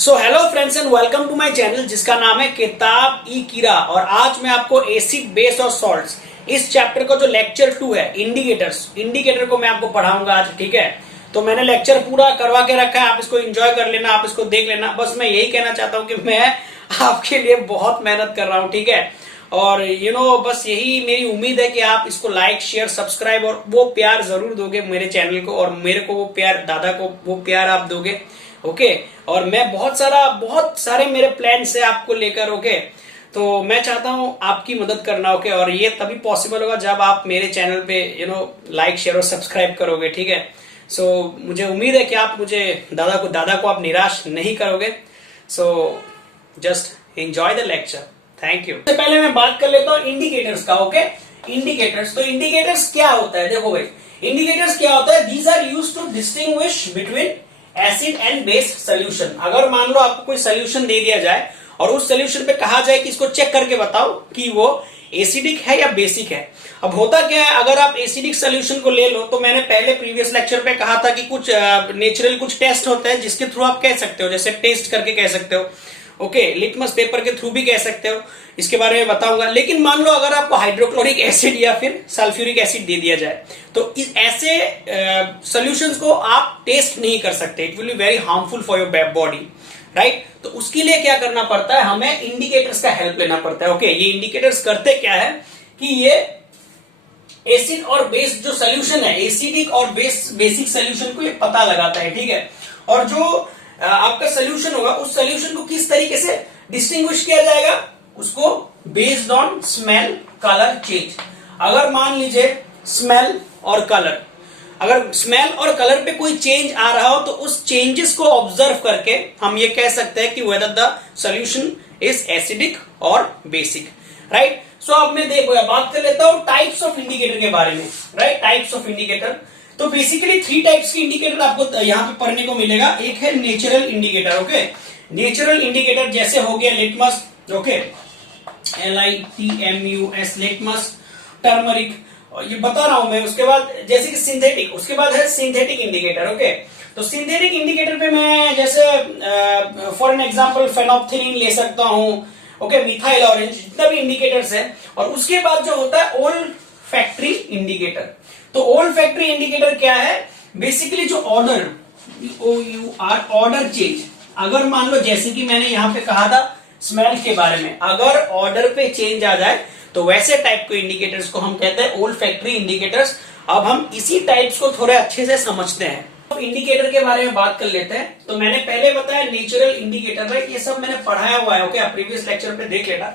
So hello friends and welcome to my channel जिसका नाम है किताब ई कीड़ा। और आज मैं आपको एसिड बेस और सॉल्ट्स इस चैप्टर का जो लेक्चर 2 है इंडिकेटर को मैं आपको पढ़ाऊंगा आज। ठीक है, तो मैंने लेक्चर पूरा करवा के रखा है, आप इसको एंजॉय कर लेना, आप इसको देख लेना। बस मैं यही कहना चाहता हूं कि मैं आपके लिए बहुत मेहनत कर रहा हूं। ठीक है, और बस यही मेरी उम्मीद है कि आप इसको लाइक शेयर सब्सक्राइब और वो प्यार जरूर दोगे मेरे चैनल को, और मेरे को वो प्यार, दादा को वो प्यार आप दोगे। ओके, और मैं बहुत सारे मेरे प्लान्स है आपको लेकर। ओके, तो मैं चाहता हूं आपकी मदद करना। ओके, और ये तभी पॉसिबल होगा जब आप मेरे चैनल पे लाइक शेयर और सब्सक्राइब करोगे। ठीक है, सो मुझे उम्मीद है कि आप मुझे दादा को आप निराश नहीं करोगे। So just enjoy the lecture. Thank you. सबसे पहले मैं बात कर लेता हूं इंडिकेटर्स का। ओके, इंडिकेटर्स, तो इंडिकेटर्स क्या होता है? देखो भाई, इंडिकेटर्स क्या होता है? These are used to distinguish between acid and base solution. अगर मान लो आपको कोई सोल्यूशन दे दिया जाए और उस सोल्यूशन पे कहा जाए कि इसको चेक करके बताओ कि वो एसिडिक है या बेसिक है। अब होता क्या है, अगर आप एसिडिक सोल्यूशन को ले लो, तो मैंने पहले प्रीवियस लेक्चर पे कहा था कि कुछ नेचुरल कुछ टेस्ट होते हैं जिसके थ्रू आप कह सकते हो, जैसे टेस्ट करके कह सकते हो। ओके, लिटमस पेपर के थ्रू भी कह सकते हो, इसके बारे में बताऊंगा। लेकिन मान लो अगर आपको हाइड्रोक्लोरिक एसिड या फिर सल्फ्यूरिक एसिड दे दिया जाए, तो इस ऐसे सॉल्यूशंस को आप टेस्ट नहीं कर सकते। It will be very harmful for your body, right? तो उसके लिए क्या करना पड़ता है, हमें इंडिकेटर्स का हेल्प लेना पड़ता है। ओके, ये इंडिकेटर्स करते क्या है कि ये एसिड और बेस जो सोल्यूशन है, एसिडिक और बेसिक सोल्यूशन को ये पता लगाता है। ठीक है, और जो आपका सोल्यूशन होगा उस सोल्यूशन को किस तरीके से डिस्टिंग्विश किया जाएगा, उसको based on smell colour change. अगर मान लीजिए स्मेल और कलर, अगर स्मेल और कलर पे कोई चेंज आ रहा हो तो उस चेंजेस को ऑब्जर्व करके हम ये कह सकते हैं कि whether the solution is acidic और बेसिक, राइट? सो अब मैं देखो बात कर लेता हूं टाइप्स ऑफ इंडिकेटर के बारे में, राइट? टाइप्स ऑफ इंडिकेटर, तो बेसिकली 3 टाइप्स के इंडिकेटर आपको यहाँ पे पढ़ने को मिलेगा। एक है natural indicator. Okay, natural indicator जैसे हो गया litmus, okay, LITMUS, litmus, turmeric, ये बता रहा हूं मैं। उसके बाद जैसे कि सिंथेटिक, उसके बाद है सिंथेटिक इंडिकेटर। ओके, तो सिंथेटिक इंडिकेटर पे मैं जैसे फॉर एन एग्जांपल फेनोप्थेलिन ले सकता हूं। ओके, मिथाइल ऑरेंज, जितना भी इंडिकेटर्स है। और उसके बाद जो होता है ओल्ड फैक्ट्री इंडिकेटर। तो ओल्ड फैक्ट्री इंडिकेटर क्या है? बेसिकली जो ऑर्डर, ऑर्डर चेंज, अगर मान लो जैसे कि मैंने यहां पे कहा था स्मेल के बारे में, अगर ऑर्डर पे चेंज आ जाए तो वैसे टाइप के इंडिकेटर्स को हम कहते हैं ओल्ड फैक्ट्री इंडिकेटर्स। अब हम इसी टाइप्स को थोड़े अच्छे से समझते हैं। अब इंडिकेटर के बारे में बात कर लेते हैं। तो मैंने पहले बताया नेचुरल इंडिकेटर, राइट? ये सब मैंने पढ़ाया हुआ है। ओके, आप प्रीवियस लेक्चर पे देख लेना।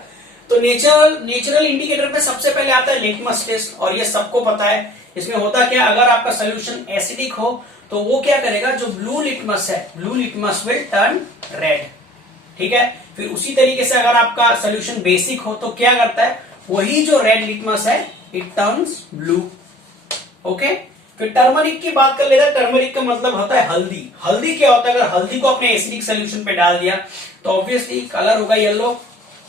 तो नेचुरल इंडिकेटर पे सबसे पहले आता है लिटमस टेस्ट, और ये सबको पता है। इसमें होता क्या, अगर आपका सोल्यूशन एसिडिक हो तो वो क्या करेगा, जो ब्लू लिटमस है, blue litmus will turn red. ठीक है, फिर उसी तरीके से अगर आपका सोल्यूशन बेसिक हो तो क्या करता है, वही जो रेड लिटमस है इट टर्न्स ब्लू। ओके, फिर टर्मरिक की बात कर लेते हैं। टर्मरिक का मतलब होता है हल्दी। हल्दी क्या होता है, अगर हल्दी को अपने एसिडिक सोल्यूशन पे डाल दिया तो ऑब्वियसली कलर होगा येलो,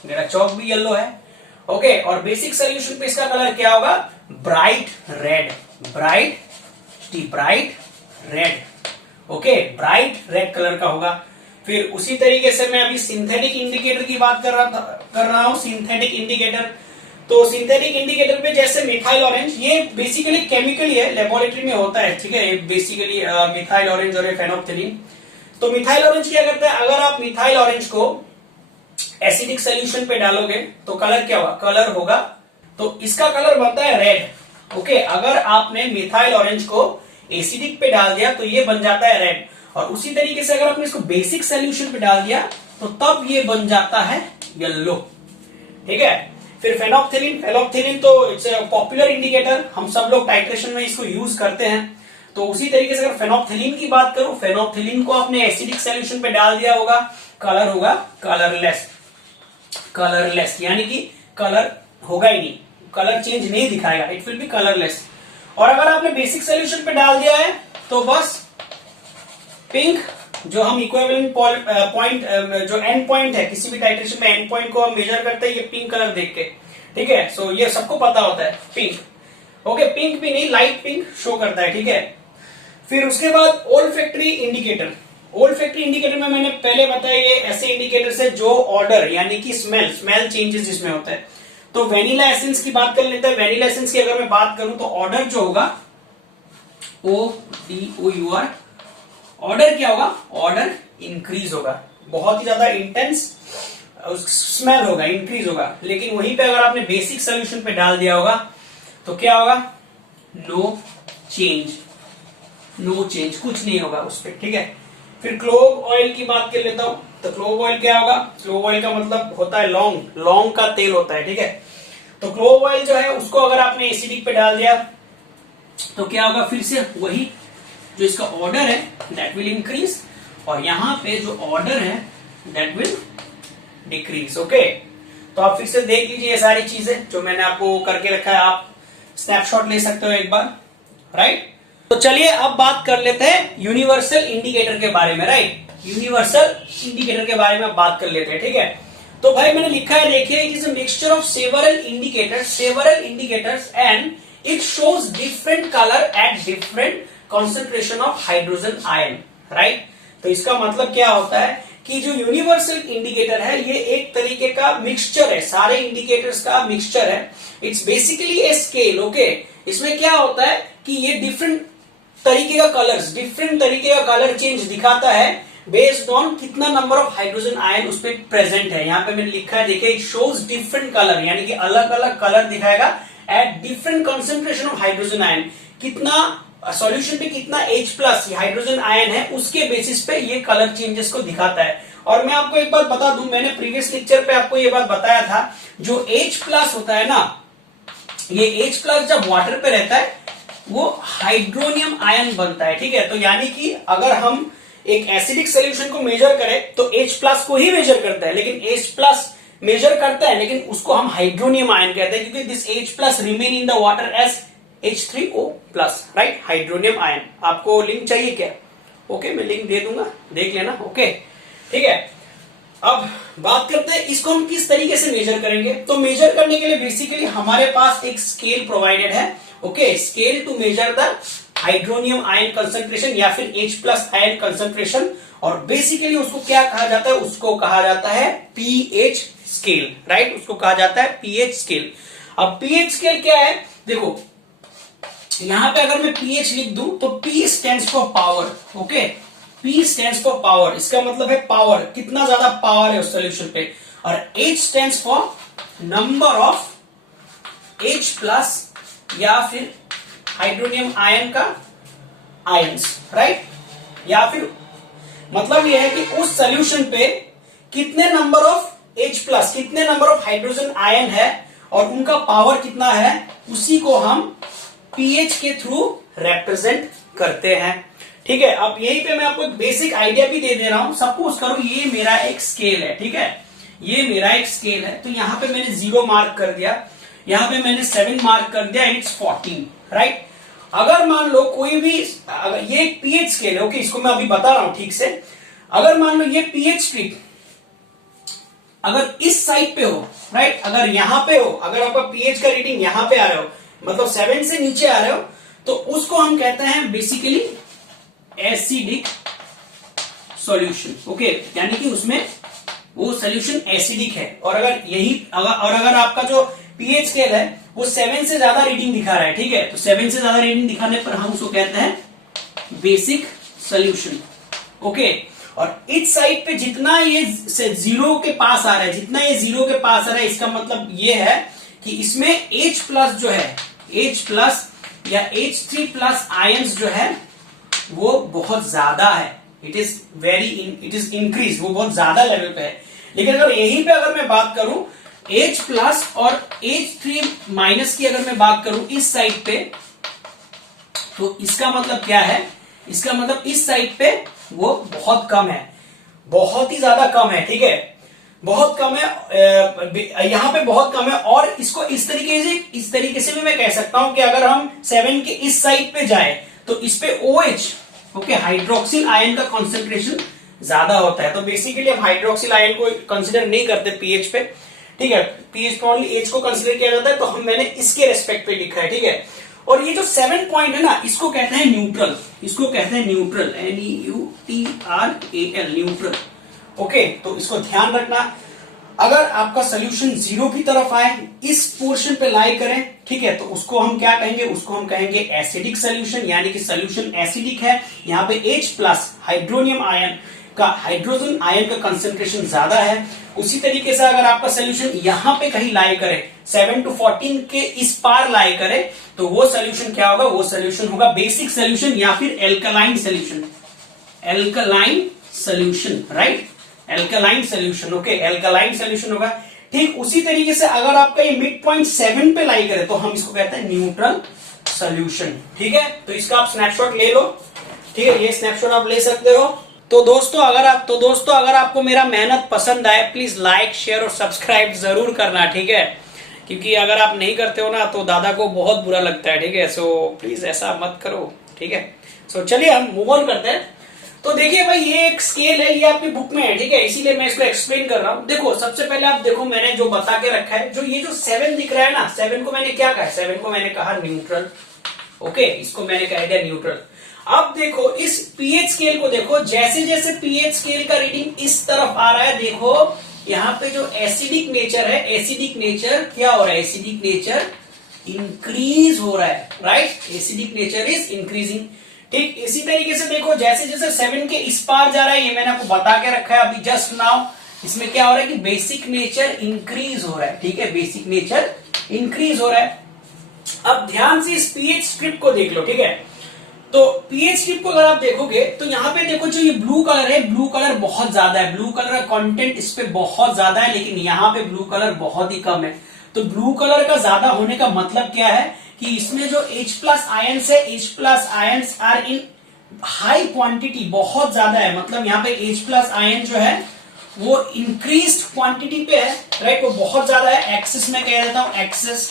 मेरा चौक भी येलो है। ओके, और बेसिक सोल्यूशन पे इसका कलर क्या होगा, bright red, bright red. Okay, bright red colour का होगा। फिर उसी तरीके से मैं अभी सिंथेटिक इंडिकेटर की बात कर रहा हूं। सिंथेटिक इंडिकेटर, तो सिंथेटिक इंडिकेटर पे जैसे मिथाइल ऑरेंज, ये बेसिकली केमिकल है, लेबोरेटरी में होता है। ठीक है, बेसिकली मिथाइल ऑरेंज और फेनोप्थेलिन। तो मिथाइल ऑरेंज क्या करता है, अगर आप मिथाइल ऑरेंज को एसिडिक सोल्यूशन पे डालोगे तो कलर क्या होगा, कलर होगा, तो इसका कलर बनता है रेड। ओके, अगर आपने मिथाइल ऑरेंज को एसिडिक पे डाल दिया तो ये बन जाता है रेड। और उसी तरीके से अगर आपने इसको बेसिक सोल्यूशन पे डाल दिया तो तब ये बन जाता है येलो। ठीक है, फिर फेनोप्थेलिन तो इट्स अ पॉपुलर इंडिकेटर, हम सब लोग टाइट्रेशन में इसको यूज करते हैं। तो उसी तरीके से अगर फेनोप्थेलिन की बात करूं, फेनोप्थेलिन को आपने एसिडिक सोल्यूशन पे डाल दिया होगा, कलर होगा कलरलेस, यानी कि कलर होगा ही नहीं, कलर चेंज नहीं दिखाएगा, इट विल बी कलरलेस। और अगर आपने बेसिक सोल्यूशन पे डाल दिया है तो बस पिंक, जो हम इक्विवेलेंट पॉइंट, जो एंड पॉइंट है किसी भी टाइट्रेशन में, एंड पॉइंट को हम मेजर करते हैं ये पिंक कलर देख के। ठीक है, सो ये सबको पता होता है पिंक। ओके, पिंक भी नहीं, लाइट पिंक शो करता है। ठीक है, फिर उसके बाद old factory indicator. Old factory indicator में मैंने पहले बताया ये ऐसे इंडिकेटर्स है जो ऑर्डर यानी कि स्मेल चेंजेस जिसमें होता है। तो वेनिला एसेंस की बात कर लेते हैं। वेनिला एसेंस की अगर मैं बात करूं तो ऑर्डर जो होगा ODOUR, ऑर्डर क्या होगा, ऑर्डर इंक्रीज होगा, बहुत ही ज्यादा इंटेंस स्मेल होगा, इंक्रीज होगा। लेकिन वहीं पे अगर आपने बेसिक सोल्यूशन पे डाल दिया होगा तो क्या होगा, नो चेंज, नो चेंज, कुछ नहीं होगा उस पर, ठीक है। फिर क्लोव ऑयल की बात कर लेता हूं। तो क्लोव ऑयल क्या होगा, क्लोव ऑयल का मतलब होता है लौंग, लौंग का तेल होता है, ठीक है। तो क्लोव ऑयल जो है उसको अगर आपने एसिडिक पे डाल दिया तो क्या होगा, फिर से वही जो इसका ऑर्डर है दैट विल इंक्रीज, और यहां पे जो ऑर्डर है दैट विल डिक्रीज। ओके, तो आप फिर से देख लीजिए ये सारी चीजें जो मैंने आपको करके रखा है, आप स्नैपशॉट ले सकते हो एक बार, राइट। तो चलिए अब बात कर लेते हैं यूनिवर्सल इंडिकेटर के बारे में, राइट। यूनिवर्सल इंडिकेटर के बारे में बात कर लेते हैं, ठीक है। तो भाई मैंने लिखा है, देखिए, it is a mixture of several indicators and it shows different colour at different concentration of hydrogen ion, right. तो इसका मतलब क्या होता है कि जो यूनिवर्सल इंडिकेटर है ये एक तरीके का मिक्सचर है, सारे इंडिकेटर्स का मिक्सचर है। It's basically a scale, okay. इसमें क्या होता है कि ये डिफरेंट तरीके का कलर्स, डिफरेंट तरीके का कलर चेंज दिखाता है बेस्ड ऑन कितना नंबर ऑफ हाइड्रोजन आयन उसपे प्रेजेंट है। यहाँ पे मैंने लिखा है, देखिए, इट शोज डिफरेंट कलर, यानी कि अलग अलग कलर दिखाएगा at different concentration of hydrogen ion. कितना सॉल्यूशन पे कितना H+ हाइड्रोजन आयन है उसके बेसिस पे ये कलर चेंजेस को दिखाता है। और मैं आपको एक बात बता दूं, मैंने प्रीवियस लेक्चर पे आपको ये बात बताया था, जो H+ होता है ना, ये H+ जब वाटर पे रहता है वो हाइड्रोनियम आयन बनता है, ठीक है। तो यानी कि अगर हम एक एसिडिक सोल्यूशन को मेजर करें तो H+ को ही मेजर करता है, लेकिन H+ मेजर करता है लेकिन उसको हम हाइड्रोनियम आयन कहते हैं, क्योंकि this H+ remain in the water as H3O+, right, hydronium ion. आपको लिंक चाहिए क्या? ओके, मैं लिंक दे दूंगा, देख लेना, ओके, ठीक है। अब बात करते हैं इसको हम किस तरीके से मेजर करेंगे। तो मेजर करने के लिए बेसिकली हमारे पास एक स्केल प्रोवाइडेड है, okay, scale to measure the hydronium ion concentration या फिर H+ आयन कंसंट्रेशन। और बेसिकली उसको क्या कहा जाता है, उसको कहा जाता है पीएच स्केल, राइट, उसको कहा जाता है पीएच स्केल। अब पीएच स्केल क्या है, देखो यहां पे अगर मैं पीएच लिख दूं तो P stands for power, okay, P stands for power, इसका मतलब है पावर, कितना ज्यादा पावर है उस सॉल्यूशन पे। और H stands for number of H+ या फिर हाइड्रोनियम आयन का आयंस, राइट। या फिर मतलब यह है कि उस सॉल्यूशन पे कितने नंबर ऑफ H+, कितने नंबर ऑफ हाइड्रोजन आयन है और उनका पावर कितना है, उसी को हम पीएच के थ्रू रिप्रेजेंट करते हैं, ठीक है। अब यहीं पे मैं आपको एक बेसिक आइडिया भी दे दे रहा हूं। सपोज करो ये मेरा एक स्केल है, ठीक है, ये मेरा एक स्केल है। तो यहां पे मैंने 0 मार्क कर दिया, यहां पे मैंने 7 मार्क कर दिया, इट्स 14, राइट। अगर मान लो कोई भी, अगर ये एक पीएच स्केल है, ओके, इसको मैं अभी बता रहा हूं ठीक से। अगर मान लो ये पीएच स्ट्रिप अगर इस साइड पे हो, राइट, अगर यहां पे हो, अगर आपका पीएच का रीडिंग यहां पे आ रहे हो, मतलब 7 से नीचे आ रहे हो, तो उसको हम कहते हैं बेसिकली एसिडिक सॉल्यूशन, ओके, यानी कि उसमें वो सॉल्यूशन एसिडिक है। और अगर आपका जो पीएच स्केल है वो 7 से ज्यादा रीडिंग दिखा रहा है, ठीक है, तो 7 से ज्यादा रीडिंग दिखाने पर हम उसको कहते हैं बेसिक सॉल्यूशन, ओके। और इस साइड पे जितना ये 0 के पास आ रहा है, जितना ये 0 के पास आ रहा है, इसका मतलब ये है कि इसमें H+ जो है, H+ या H3+ आयंस जो है वो बहुत ज्यादा है, इट इज इंक्रीज, वो बहुत ज्यादा लेवल पे है। लेकिन अगर यहीं पे अगर मैं बात करूं H+ और H3- की अगर मैं बात करूं इस साइड पे, तो इसका मतलब क्या है, इसका मतलब इस साइड पे वो बहुत कम है, बहुत ही ज्यादा कम है, ठीक है, बहुत कम है, यहां पे बहुत कम है। और इसको इस तरीके से भी मैं कह सकता हूं कि अगर हम 7 के इस साइड पे जाए तो इस पे OH, ओके, हाइड्रोक्सिल आयन का कॉन्सेंट्रेशन ज्यादा होता है। तो बेसिकली हम हाइड्रोक्सिल आयन को कंसिडर नहीं करते पीएच पे, ठीक है, पीएच पे ओनली H को कंसिडर किया जाता है। तो मैंने इसके रेस्पेक्ट पे लिखा है, ठीक है। और ये जो 7 पॉइंट है ना, इसको कहते हैं न्यूट्रल, इसको कहते हैं न्यूट्रल, NEUTRAL, न्यूट्रल। ओके, तो इसको ध्यान रखना। अगर आपका सोल्यूशन जीरो की तरफ आए, इस पोर्शन पे लाई करें, ठीक है, तो उसको हम क्या कहेंगे, उसको हम कहेंगे एसिडिक सोल्यूशन, यानी कि सोल्यूशन एसिडिक है। यहाँ पे H प्लस हाइड्रोनियम आयन का, हाइड्रोजन आयन का कंसेंट्रेशन ज्यादा है। उसी तरीके से अगर आपका सोल्यूशन यहां पे कहीं लाई करे, 7 to 14 के इस पार लाई करे, तो वो सोल्यूशन क्या होगा, वो सोल्यूशन होगा बेसिक सोल्यूशन या फिर alkaline solution, alkaline solution, right, alkaline solution. Okay, alkaline solution होगा। ठीक उसी तरीके से अगर आपका ये मिड पॉइंट 7 पे लाई करे, तो हम इसको कहते हैं न्यूट्रल सोल्यूशन। ठीक है, तो इसका आप स्नैपशॉट ले लो। ठीक है, ये स्नैपशॉट आप ले सकते हो। तो दोस्तों अगर आपको मेरा मेहनत पसंद आए, प्लीज लाइक, शेयर और सब्सक्राइब जरूर करना, ठीक है, क्योंकि अगर आप नहीं करते हो ना तो दादा को बहुत बुरा लगता है। ठीक है, सो प्लीज ऐसा मत करो। ठीक है, सो चलिए हम मूव ऑन करते हैं। तो देखिए भाई, ये एक स्केल है, ये आपकी बुक में है, ठीक है, इसीलिए मैं इसको एक्सप्लेन कर रहा हूं। देखो, सबसे पहले आप देखो, मैंने जो बता के रखा है, जो ये जो 7 दिख रहा है ना, 7 को मैंने क्या कहा, 7 को मैंने कहा न्यूट्रल। ओके, इसको मैंने कह दिया न्यूट्रल। अब देखो इस पीएच स्केल को देखो, जैसे जैसे पीएच स्केल का रीडिंग इस तरफ आ रहा है, देखो यहाँ पे जो एसिडिक नेचर है, एसिडिक नेचर क्या हो रहा है, एसिडिक नेचर इंक्रीज हो रहा है, right, acidic nature is increasing. ठीक इसी तरीके से देखो, जैसे जैसे 7 के इस पार जा रहा है, ये मैंने आपको बता के रखा है अभी जस्ट नाउ, इसमें क्या हो रहा है कि बेसिक नेचर इंक्रीज हो रहा है। ठीक है, बेसिक नेचर इंक्रीज हो रहा है। अब ध्यान से इस पीएच स्ट्रिप को देख लो, ठीक है, तो पीएच स्ट्रिप को अगर आप देखोगे तो यहाँ पे देखो, जो ये ब्लू कलर है, ब्लू कलर बहुत ज्यादा है, ब्लू कलर का कंटेंट इस पे बहुत ज्यादा है, लेकिन यहाँ पे ब्लू कलर बहुत ही कम है। तो ब्लू कलर का ज्यादा होने का मतलब क्या है कि इसमें जो H प्लस आयंस है, H plus ions are in high quantity, बहुत ज्यादा है, मतलब यहाँ पे H प्लस आयन जो है वो इंक्रीज क्वांटिटी पे है, राइट, वो बहुत ज्यादा है। एक्सेस में कह देता हूं, एक्सेस,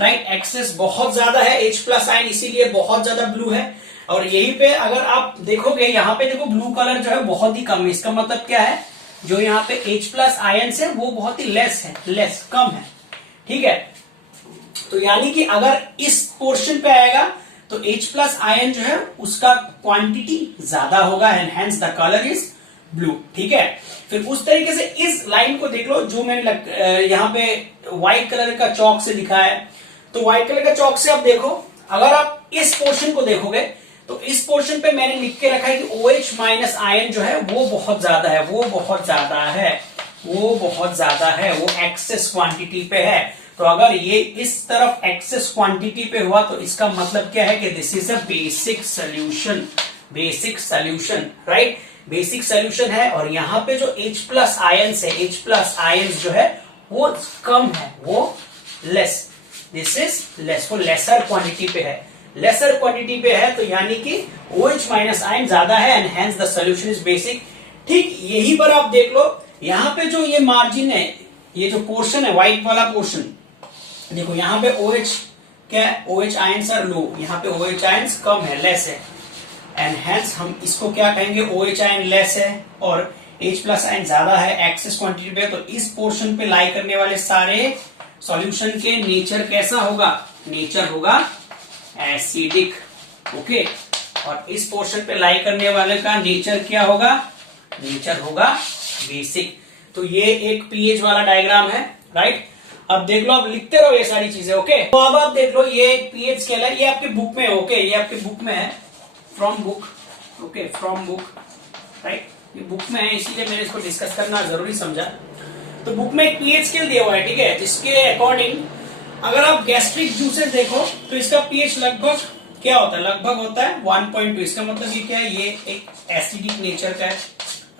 राइट, एक्सेस बहुत ज्यादा है H प्लस आयन, इसीलिए बहुत ज्यादा ब्लू है। और यही पे अगर आप देखोगे, यहाँ पे देखो ब्लू कलर जो है बहुत ही कम है, इसका मतलब क्या है, जो यहाँ पे H प्लस आयंस है वो बहुत ही लेस है, लेस, कम है। ठीक है, तो यानी कि अगर इस पोर्शन पे आएगा तो H प्लस आयन जो है उसका क्वांटिटी ज्यादा होगा, and hence the colour is blue. ठीक है, फिर उस तरीके से इस लाइन को देख लो, जो मैंने यहाँ पे व्हाइट कलर का चौक से लिखा है, तो व्हाइट कलर का चौक से आप देखो, अगर आप इस पोर्शन को देखोगे तो इस पोर्शन पे मैंने लिख के रखा है कि OH माइनस आयन जो है वो बहुत ज्यादा है, वो बहुत ज्यादा है, वो बहुत ज्यादा है, वो एक्सेस क्वांटिटी पे है। तो अगर ये इस तरफ एक्सेस क्वांटिटी पे हुआ तो इसका मतलब क्या है कि this is a basic solution, basic solution, right, basic solution है। और यहाँ पे जो H प्लस आयंस है, H प्लस आयंस जो है वो कम है, वो लेस, दिस इज लेस, वो लेसर क्वांटिटी पे है, लेसर क्वांटिटी पे है, तो यानी कि OH माइनस आयन ज्यादा है, and hence the solution is basic. ठीक यही पर आप देख लो, यहाँ पे जो ये मार्जिन है, ये जो पोर्शन है व्हाइट वाला पोर्शन, देखो यहाँ पे OH क्या है, OH आयंस आर लो, यहाँ पे OH आयंस कम है, लेस है, एंड हेंस हम इसको क्या कहेंगे, OH आयन लेस है और H प्लस आयन ज्यादा है एक्सेस क्वांटिटी पे। तो इस पोर्शन पे लाई करने वाले सारे सॉल्यूशन के नेचर कैसा होगा, नेचर होगा एसिडिक। ओके, और इस पोर्शन पे लाई करने वाले का नेचर क्या होगा, नेचर होगा बेसिक। तो ये एक पीएच वाला डायग्राम है, राइट। अब देख लो, आप लिखते रहो ये सारी चीजें। ओके, तो अब आप देख लो, ये एक पीएच स्केल है, ये आपकी बुक में है। ओके, ये आपकी बुक में है, from book. Okay, from book, right, ये बुक में है, इसीलिए मैंने इसको डिस्कस करना जरूरी समझा। तो बुक में एक पीएच स्केल दिया हुआ है, ठीक है, जिसके अकॉर्डिंग अगर आप गैस्ट्रिक जूसेस देखो तो इसका पीएच लगभग क्या होता है, लगभग होता है 1.2। इसका मतलब ये क्या है, ये एक एसिडिक नेचर का है,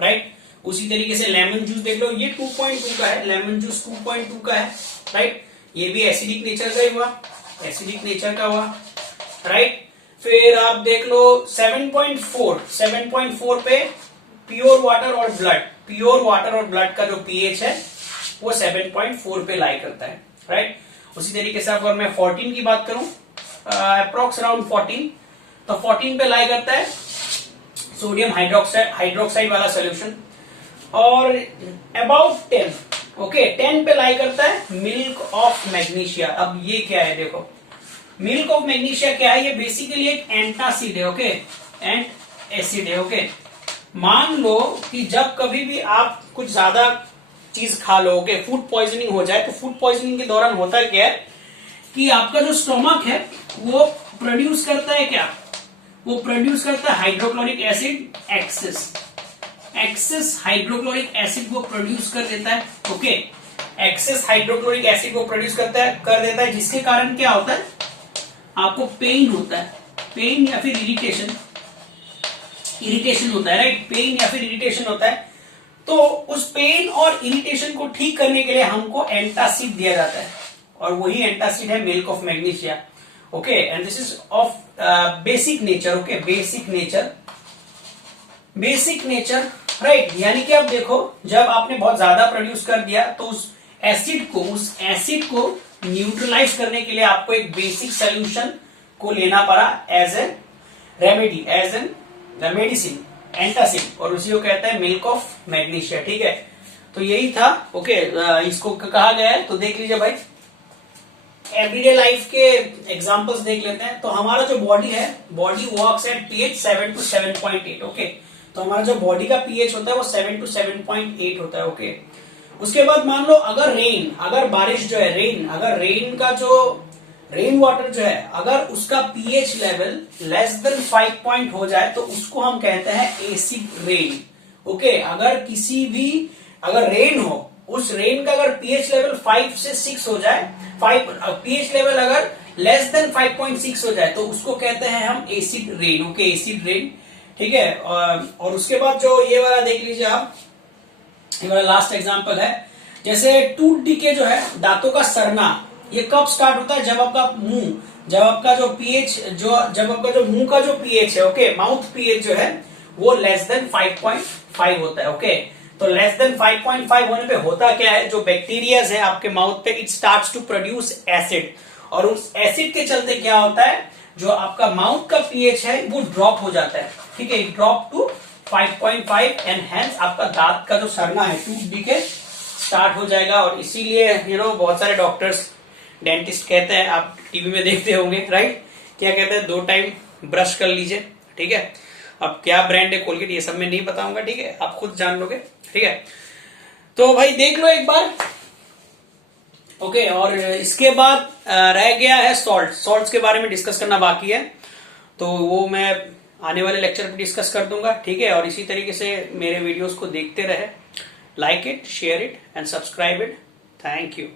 राइट। उसी तरीके से लेमन जूस देख लो, ये 2.2 का है, लेमन जूस 2.2 का है, राइट, ये भी एसिडिक नेचर का ही हुआ, एसिडिक नेचर का हुआ, राइट। फिर आप देख लो 7.4 पे प्योर वाटर और ब्लड, प्योर वाटर और ब्लड का जो पीएच है वो 7.4 पे लाई करता है, राइट। उसी तरीके से अगर मैं 14 की बात करूं, अप्रोक्स अराउंड 14, तो 14 पे लाई करता है सोडियम हाइड्रोक्साइड वाला सोल्यूशन। और अबाउट 10, ओके, 10 पे लाई करता है मिल्क ऑफ मैग्नीशिया। अब ये क्या है, देखो मिल्क ऑफ मैग्नीशिया क्या है, ये बेसिकली एक एंटासिड है, ओके, एंट एसिड है, ओके। मान लो कि जब कभी भी आप कुछ ज्यादा चीज खा लो, ओके, फूड पॉइजनिंग हो जाए, तो फूड पॉइजनिंग के दौरान होता क्या है कि आपका जो स्टोमक है वो प्रोड्यूस करता है क्या, वो प्रोड्यूस करता है hydrochloric acid, excess hydrochloric acid वो प्रोड्यूस कर देता है, ओके, एक्सेस हाइड्रोक्लोरिक एसिड वो प्रोड्यूस कर देता है, जिसके कारण क्या होता है, आपको पेन होता है, पेन या फिर इरिटेशन होता है, राइट, पेन या फिर इरिटेशन होता है। तो उस पेन और इरिटेशन को ठीक करने के लिए हमको एंटासिड दिया जाता है, और वही एंटासिड है milk of magnesia, okay, and this is of basic nature, okay, basic nature, right. यानी कि अब देखो, जब आपने बहुत ज्यादा प्रोड्यूस कर दिया तो उस एसिड को न्यूट्रलाइज करने के लिए आपको एक बेसिक सोल्यूशन को लेना पड़ा as a remedy, as an medicine, antacid, और उसी को कहते हैं मिल्क ऑफ मैग्नीशिया, ठीक है। तो यही था, ओके, इसको कहा गया है। तो देख लीजिए भाई, एवरीडे लाइफ के एग्जांपल्स देख लेते हैं। तो हमारा जो बॉडी है, body works at pH 7 to 7.8, okay. तो हमारा जो बॉडी का पीएच होता है वो 7 to 7.8 होता है, ओके। उसके बाद मान लो अगर बारिश जो है, अगर रेन का जो रेन वाटर जो है, अगर उसका pH level less than 5 point हो जाए तो उसको हम कहते हैं एसिड रेन, ओके। अगर रेन हो, उस रेन का अगर पीएच लेवल 5 से 6 हो जाए, पीएच लेवल अगर लेस देन 5.6 हो जाए तो उसको कहते हैं हम acid rain, okay, acid rain, ठीक है। और उसके बाद जो ये वाला देख लीजिए आप, ये वाला लास्ट एग्जांपल है। जैसे टूथ डिके जो है, दांतों का सड़ना, ये कब स्टार्ट होता है, जब आपका आपका जो मुंह का जो पीएच है, ओके, माउथ पीएच जो है वो लेस देन 5.5 होता है, ओके। तो लेस देन 5.5 होने पे होता क्या है, जो बैक्टीरिया है आपके माउथ पे, it starts to produce acid, और उस एसिड के चलते क्या होता है, जो आपका माउथ का पीएच है वो ड्रॉप हो जाता है, ठीक है, ड्रॉप टू 5.5, एंड हेंस आपका दांत का जो सड़ना है, टूथ डिके स्टार्ट हो जाएगा। और इसीलिए बहुत सारे डॉक्टर्स, डेंटिस्ट कहते हैं, आप टीवी में देखते होंगे, राइट, क्या कहते हैं, 2 टाइम ब्रश कर लीजिए, ठीक है। अब क्या ब्रांड है कोलगेट, ये सब मैं नहीं बताऊंगा, ठीक है, आप खुद जान लोगे, ठीक है। तो भाई देख लो एक बार, ओके। और इसके बाद रह गया है सॉल्ट्स के बारे में डिस्कस करना बाकी है, तो वो मैं आने वाले लेक्चर पे डिस्कस कर दूंगा, ठीक है। और इसी तरीके से मेरे वीडियोस को देखते रहे, like it, share it and subscribe it, thank you.